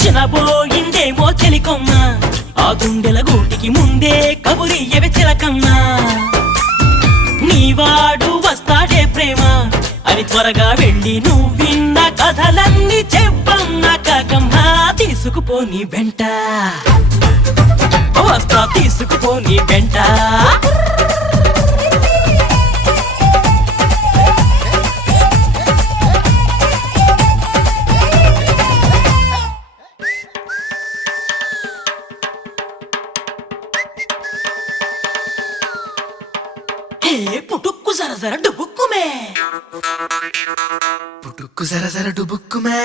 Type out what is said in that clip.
చినబోయిందేమో చెలికొమ్మ ఆ గుండెల గూటికి ముందే కబురియవే చిలకమ్మ నీవాడు వస్తాడే ప్రేమ అని త్వరగా వెళ్ళి నువ్వు విన్న కథలన్నీ చెప్పమ్మ కాకమ్మ తీసుకుపోని వెంట వస్తా తీసుకుపోని వెంట పుటుక్కు జర జర డుబుక్కుమే పుట్టుక్కు జర జర డుబుక్కుమే